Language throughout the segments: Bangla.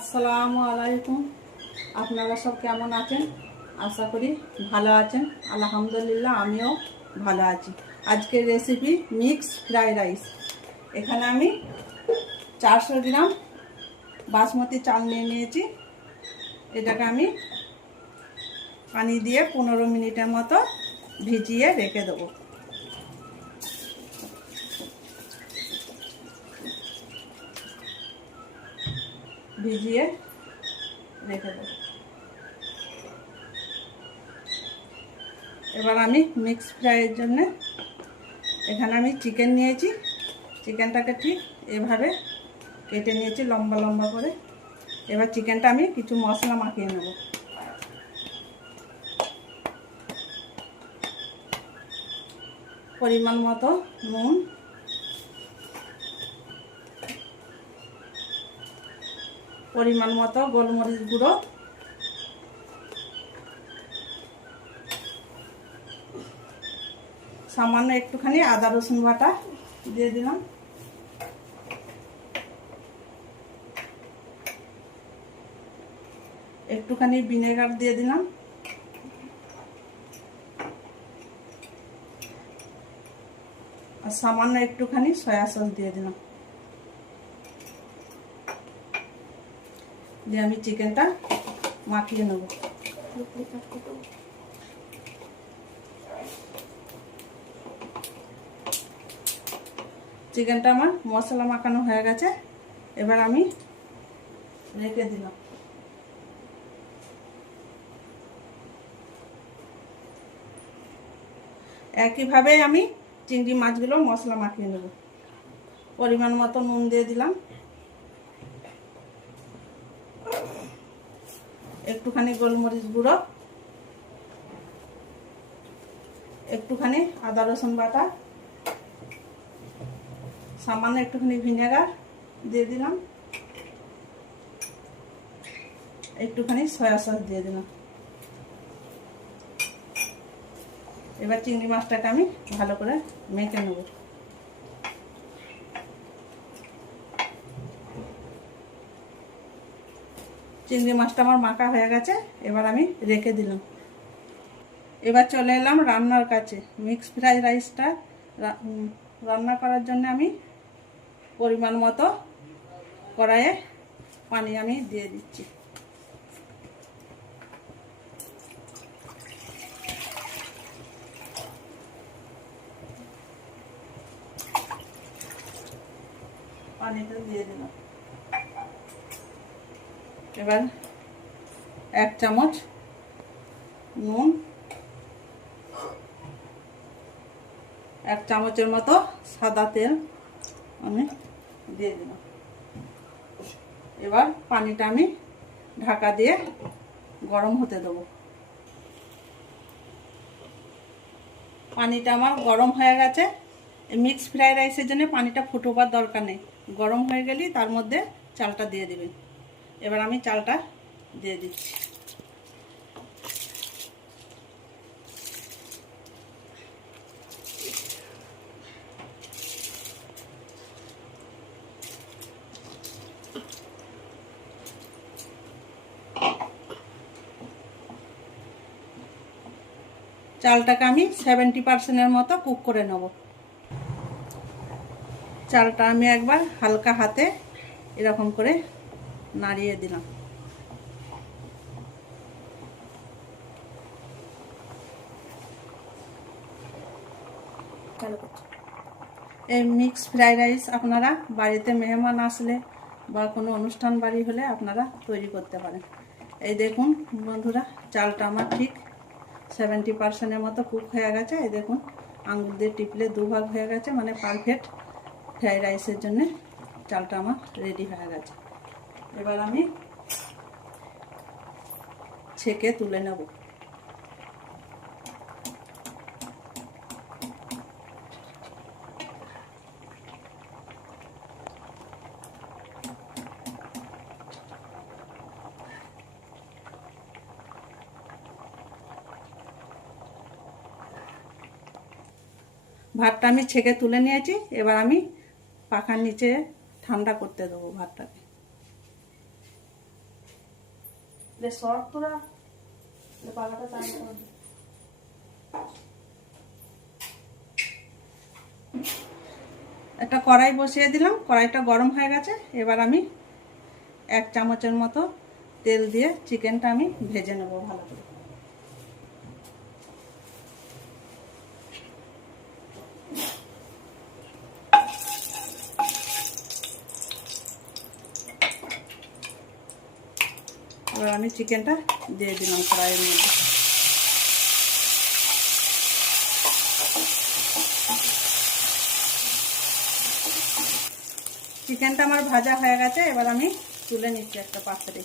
আসসালামু আলাইকুম। আপনারা সব কেমন আছেন? আশা করি ভালো আছেন। আলহামদুলিল্লাহ আমিও ভালো আছি। আজকের রেসিপি মিক্স ফ্রাইড রাইস। এখানে আমি 400 গ্রাম বাসমতি চাল নিয়ে নিয়েছি। এটাকে আমি পানি দিয়ে 15 মিনিটের মতো ভিজিয়ে রেখে দেবো। ভিজিয়ে রেখে দেবো। এবার আমি মিক্স ফ্রাইয়ের জন্য এখানে আমি চিকেন নিয়েছি। চিকেনটাকে ঠিক এভাবে কেটে নিয়েছি লম্বা লম্বা করে। এবার চিকেনটা আমি কিছু মশলা মাখিয়ে নেব। পরিমাণ মতো নুন, পরিমাণ মতো গোলমরিচ গুঁড়ো, সামান্য একটুখানি আদা রসুন বাটা দিয়ে দিলাম, একটুখানি ভিনেগার দিয়ে দিলাম, আর সামান্য একটুখানি সয়া সস দিয়ে দিলাম। দিয়ে আমি চিকেনটা মাখিয়ে নেব। চিকেনটা আমার মশলা মাখানো হয়ে গেছে। এবার আমি রেখে দিলাম। একইভাবে আমি চিংড়ি মাছগুলো মশলা মাখিয়ে নেব। পরিমাণ মতো নুন দিয়ে দিলাম, একটুখানি গোলমরিচ গুঁড়ো, একটুখানি আদা রসুন বাটা, সামান্য একটুখানি ভিনেগার দিয়ে দিলাম, একটুখানি সয়া সস দিয়ে দিলাম। এবার চিংড়ি মাছটাকে আমি ভালো করে মেখে নেব। চিংড়ি মাছটা আমার মাখা হয়ে গেছে। এবার আমি রেখে দিলাম। এবার চলে এলাম রান্নার কাছে। মিক্স ফ্রাইড রাইসটা রান্না করার জন্য আমি পরিমাণ মতো কড়াইয়ে পানি আমি দিয়ে দিচ্ছি। পানিটা দিয়ে দিলাম। এবার 1 চামচ নুন, 1 চামচের মতো সাদা তেল আমি দিয়ে দিলাম। এবার পানিটা আমি ঢাকা দিয়ে গরম হতে দেবো। পানিটা আমার গরম হয়ে গেছে। মিক্স ফ্রাইড রাইসের জন্য পানিটা ফুটোবার দরকার নেই। গরম হয়ে গেলেই তার মধ্যে চালটা দিয়ে দেবেন। এবার আমি চালটা দিয়ে দিচ্ছি। চালটাকে আমি 70% মতো কুক করে নেব। চালটা আমি একবার হালকা হাতে এরকম করে নাড়িয়ে দিলাম। এই মিক্স ফ্রাইড রাইস আপনারা বাড়িতে মেহমান আসলে বা কোনো অনুষ্ঠান বাড়ি হলে আপনারা তৈরি করতে পারেন। এই দেখুন বন্ধুরা, চালটা আমার ঠিক 70% মতো কুক হয়ে গেছে। এই দেখুন আঙুল দিয়ে টিপলে 2 ভাগ হয়ে গেছে, মানে পারফেক্ট ফ্রাইড রাইসের জন্য চালটা আমার রেডি হয়ে গেছে। এবার আমি ছেঁকে তুলে নেব। ভাতটা আমি ছেঁকে তুলে নিয়েছি। এবার আমি পাখার নিচে ঠান্ডা করতে দেবো ভাতটাকে। শর্ট তোরা পালাটা চালু করে দে। একটা কড়াই বসিয়ে দিলাম, কড়াইটা গরম হয়ে গেছে। এবার আমি 1 চামচের মতো তেল দিয়ে চিকেনটা আমি ভেজে নেব ভালো করে। এবার আমি চিকেনটা দিয়ে দিলাম কড়াইয়ের মধ্যে। চিকেনটা আমার ভাজা হয়ে গেছে, এবার আমি তুলে নিচ্ছি একটা পাত্রে।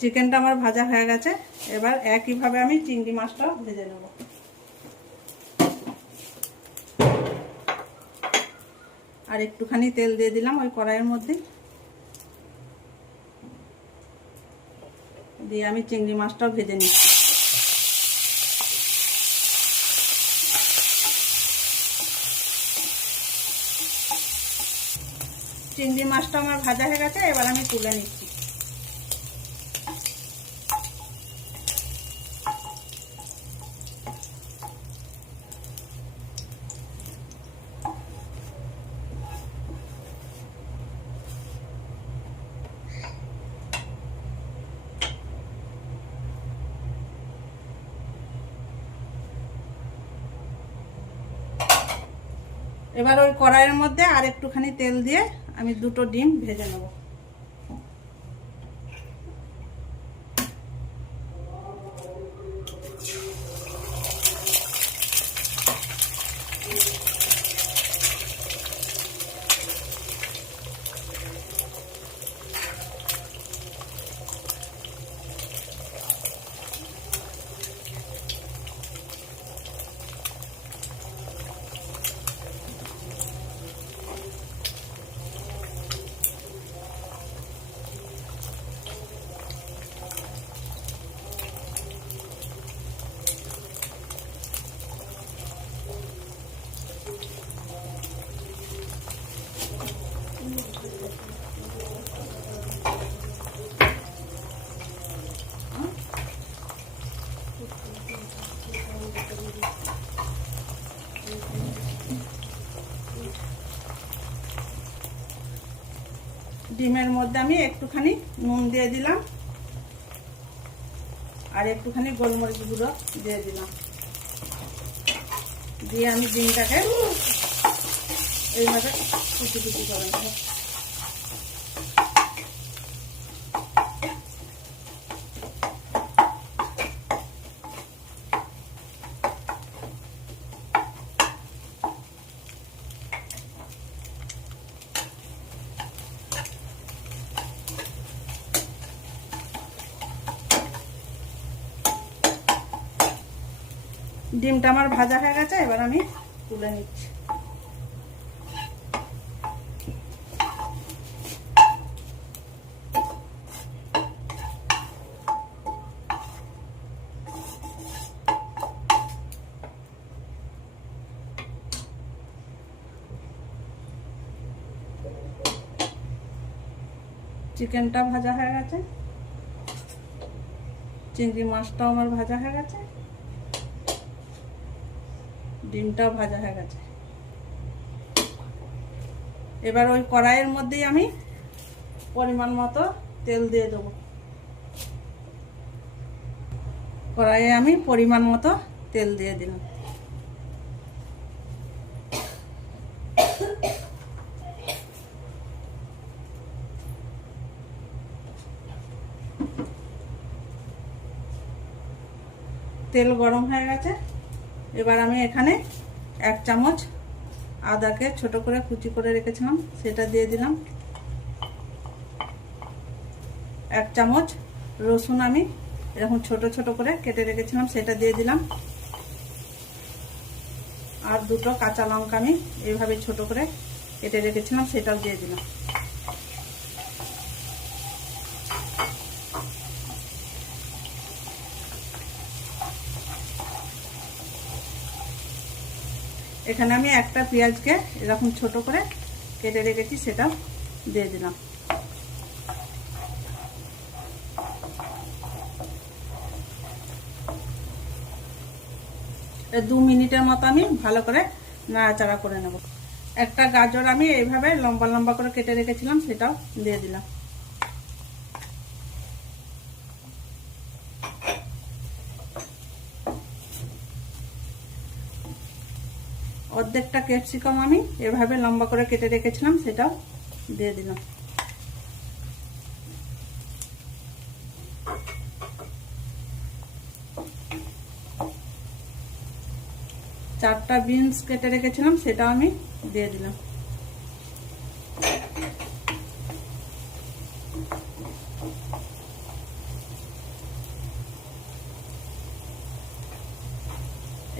চিকেনটা আমার ভাজা হয়ে গেছে, এবার একইভাবে আমি চিংড়ি মাছটা ভেজে নেব। আর একটুখানি তেল দিয়ে দিলাম ওই কড়াইয়ের মধ্যে, দিয়ে আমি চিংড়ি মাছটাও ভেজে নিচ্ছি। চিংড়ি মাছটা আমার ভাজা হয়ে গেছে, এবার আমি তুলে নিচ্ছি। এবার ওই কড়াইয়ের মধ্যে আর একটুখানি তেল দিয়ে আমি 2টো ডিম ভেজে নেব। ডিমের মধ্যে আমি একটুখানি নুন দিয়ে দিলাম আর একটুখানি গোলমরিচ গুঁড়ো দিয়ে দিলাম, দিয়ে আমি ডিমটাকে এইভাবে কুচি কুচি করে নেব। ডিমটা আমার ভাজা হয়ে গেছে, এবার আমি তুলে নিচ্ছি। চিকেনটা ভাজা হয়ে গেছে, চিংড়ি মাছটাও আমার ভাজা হয়ে গেছে, ডিমটাও ভাজা হয়ে গেছে। এবার ওই কড়াইয়ের মধ্যেই আমি পরিমাণ মতো তেল দিয়ে দেবো। কড়াইয়ে আমি পরিমাণ মতো তেল দিয়ে দিলাম। তেল গরম হয়ে গেছে, এবার আমি এখানে 1 চামচ আদাকে ছোট করে কুচি করে রেখেছিলাম সেটা দিয়ে দিলাম। 1 চামচ রসুন আমি এরকম ছোট ছোট করে কেটে রেখেছিলাম সেটা দিয়ে দিলাম। আর 2টো কাঁচা লঙ্কা আমি এইভাবে ছোট করে কেটে রেখেছিলাম সেটাও দিয়ে দিলাম। এখানে আমি একটা পেঁয়াজকে এরকম ছোট করে কেটে রেখেছি সেটা দিয়ে দিলাম। এই 2 মিনিটের মতো আমি ভালো করে নাড়াচাড়া করে নেব। একটা গাজর আমি এইভাবে লম্বা লম্বা করে কেটে রেখেছিলাম, সেটাও দিয়ে দিলাম। অর্ধেকটা ক্যাপসিকাম আমি এভাবে লম্বা করে কেটে রেখেছিলাম, সেটাও দিয়ে দিলাম। চারটা বিনস কেটে রেখেছিলাম, সেটাও আমি দিয়ে দিলাম।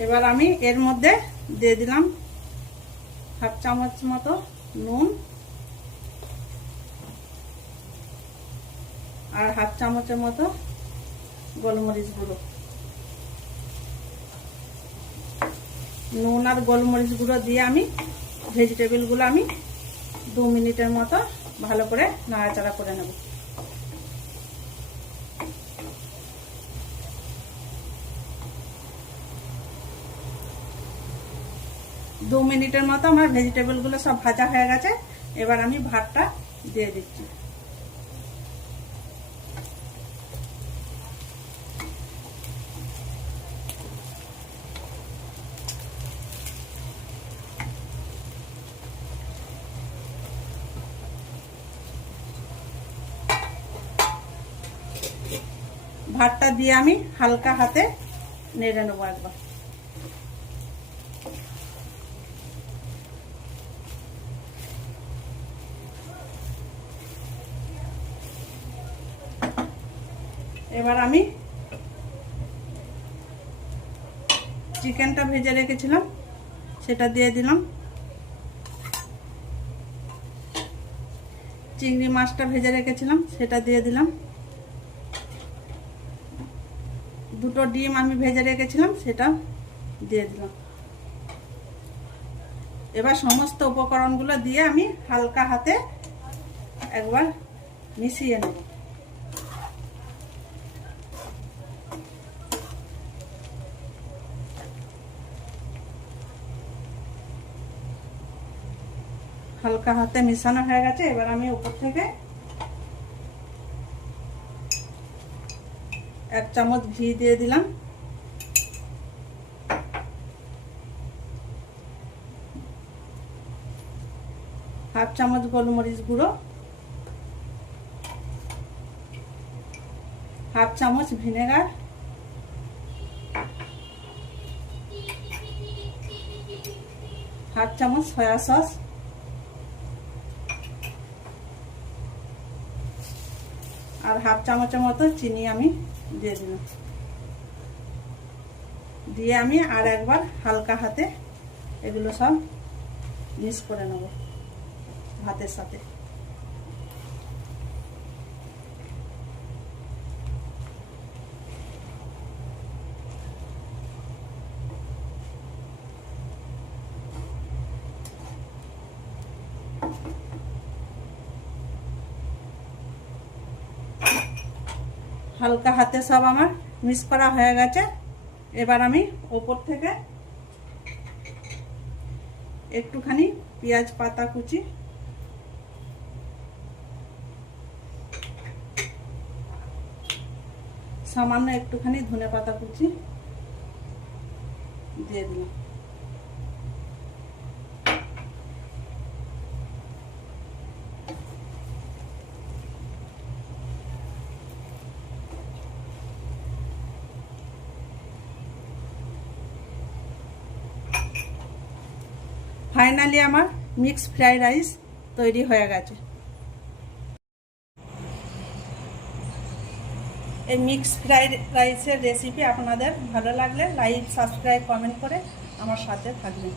এবার আমি এর মধ্যে দিয়ে দিলাম 1/2 চামচ মতো নুন আর 1/2 চামচের মতো গোলমরিচ গুঁড়ো। নুন আর গোলমরিচ গুঁড়ো দিয়ে আমি ভেজিটেবলগুলো আমি 2 মিনিটের মতো ভালো করে নাড়াচাড়া করে নেব। দু মিনিটের মতো আমার ভেজিটেবলগুলো সব ভাজা হয়ে গেছে। এবার আমি ভাতটা দিয়ে দিচ্ছি। ভাতটা দিয়ে আমি হালকা হাতে নেড়ে নেবো একবার। এবার আমি চিকেনটা ভেজে রেখেছিলাম, সেটা দিয়ে দিলাম। চিংড়ি মাছটা ভেজে রেখেছিলাম, সেটা দিয়ে দিলাম। দুটো ডিম আমি ভেজে রেখেছিলাম, সেটা দিয়ে দিলাম। এবার সমস্ত উপকরণগুলো দিয়ে আমি হালকা হাতে একবার মিশিয়ে নেব। হালকা হাতে মিশানো হয়ে গেছে। এবার আমি উপর থেকে 1 চামচ ঘি দিয়ে দিলাম। হাফ চামচ গোলমরিচ গুঁড়ো, 1/2 চামচ ভিনেগার, 1/2 চামচ সয়া সস, আর 1/2 চামচের মতো চিনি আমি দিয়ে দিলাম। দিয়ে আমি আর একবার হালকা হাতে এগুলো সব মিক্স করে নেব ভাতের সাথে। হালকা হাতে সব আমার মিক্স করা হয়ে গেছে। এবার আমি ওপর থেকে একটুখানি পেঁয়াজ পাতা কুচি, সামান্য একটুখানি ধনে পাতা কুচি দিয়ে দিলাম। ফাইনালি আমার মিক্স ফ্রাইড রাইস তৈরি হয়ে গেছে। এই মিক্স ফ্রাইড রাইসের রেসিপি আপনাদের ভালো লাগলে লাইক, সাবস্ক্রাইব, কমেন্ট করে আমার সাথে থাকবেন।